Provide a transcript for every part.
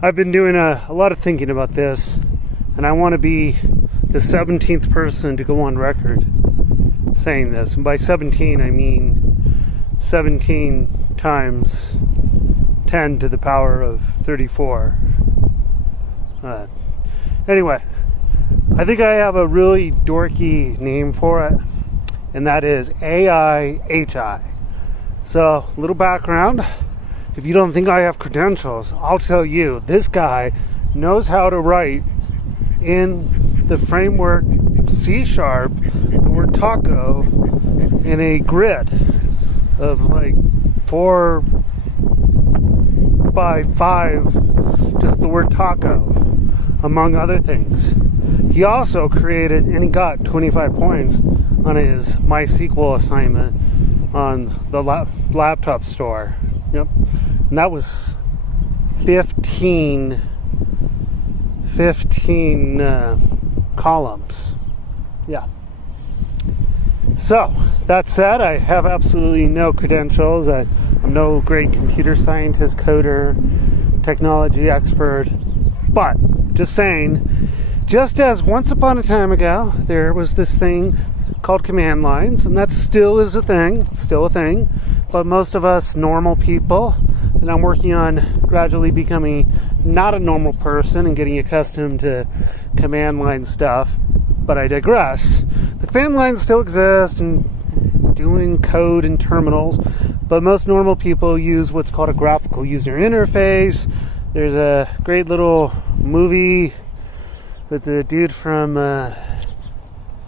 I've been doing a lot of thinking about this, and I want to be the 17th person to go on record saying this. And by 17, I mean 17 times 10 to the power of 34. Anyway, I think I have a really dorky name for it, and that is AIHI. So, little background. If you don't think I have credentials, I'll tell you, this guy knows how to write in the framework C# the word taco in a grid of like 4 by 5, just the word taco, among other things. He also created, and he got 25 points on his MySQL assignment on the laptop store. Yep. And that was 15 columns. Yeah. So, that said, I have absolutely no credentials. I'm no great computer scientist, coder, technology expert. But, just saying, just as once upon a time ago, there was this thing called command lines, and that still is a thing, but most of us normal people, and I'm working on gradually becoming not a normal person and getting accustomed to command line stuff, but I digress. The command lines still exist and doing code in terminals, but most normal people use what's called a graphical user interface. There's a great little movie with the dude from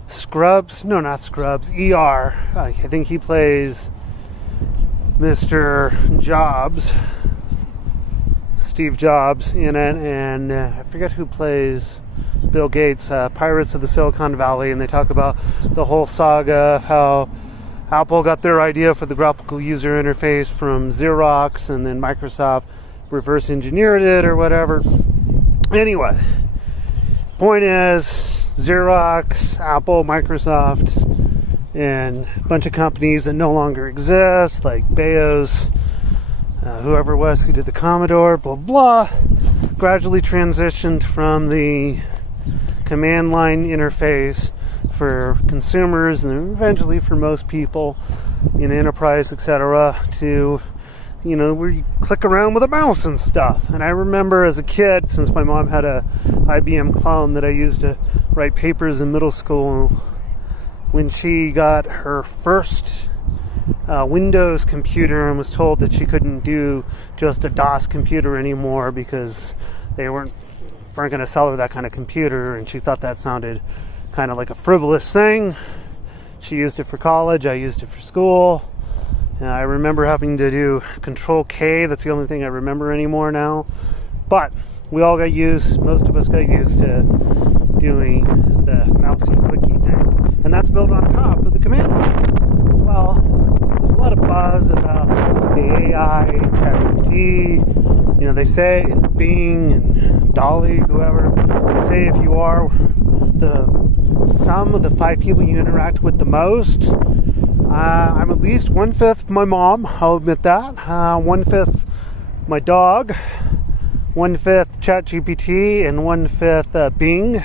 Scrubs, no, not Scrubs, ER. I think he plays Mr. Jobs, Steve Jobs in it, and I forget who plays Bill Gates, Pirates of the Silicon Valley, and they talk about the whole saga of how Apple got their idea for the graphical user interface from Xerox, and then Microsoft reverse engineered it or whatever. Anyway, point is, Xerox, Apple, Microsoft, and a bunch of companies that no longer exist, like Bayos, whoever it was who did the Commodore, blah blah, gradually transitioned from the command line interface for consumers and eventually for most people in enterprise, etc., to, you know, where you click around with a mouse and stuff. And I remember as a kid, since my mom had a IBM clone that I used to write papers in middle school, when she got her first Windows computer and was told that she couldn't do just a DOS computer anymore because they weren't going to sell her that kind of computer, and she thought that sounded kind of like a frivolous thing. She used it for college, I used it for school. I remember having to do Control K. That's the only thing I remember anymore now. But we all got used, most of us got used to doing the mousey clicky thing. And that's built on top of the command lines. Well, there's a lot of buzz about the AI, ChatGPT. You know, they say in Bing and Dolly, whoever, they say if you are the sum of the 5 people you interact with the most, I'm at least 1/5 my mom, I'll admit that. 1/5 my dog, 1/5 ChatGPT, and 1/5 Bing,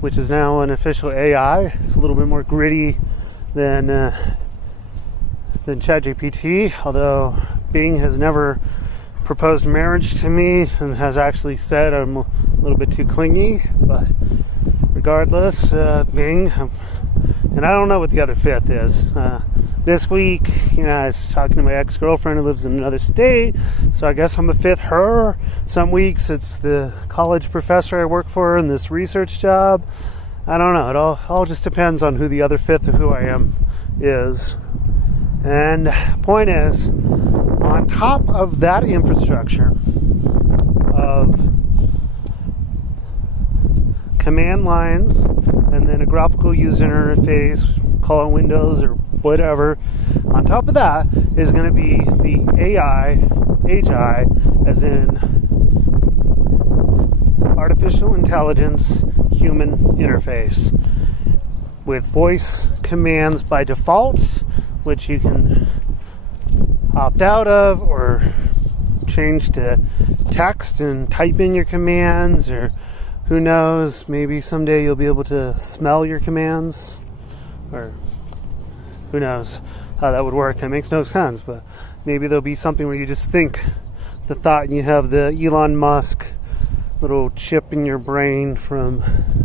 which is now an official AI. It's a little bit more gritty than ChatGPT, although Bing has never proposed marriage to me and has actually said I'm a little bit too clingy. But regardless, Bing. And I don't know what the other 5th is. This week, I was talking to my ex-girlfriend who lives in another state, so I guess I'm a 5th her. Some weeks it's the college professor I work for in this research job. I don't know. It all just depends on who the other 5th of who I am is. And point is, on top of that infrastructure of command lines, and then a graphical user interface, call it Windows or whatever. On top of that is going to be the AI, HI, as in artificial intelligence human interface, with voice commands by default, which you can opt out of or change to text and type in your commands, or who knows, maybe someday you'll be able to smell your commands, or who knows how that would work. That makes no sense, but maybe there'll be something where you just think the thought and you have the Elon Musk little chip in your brain from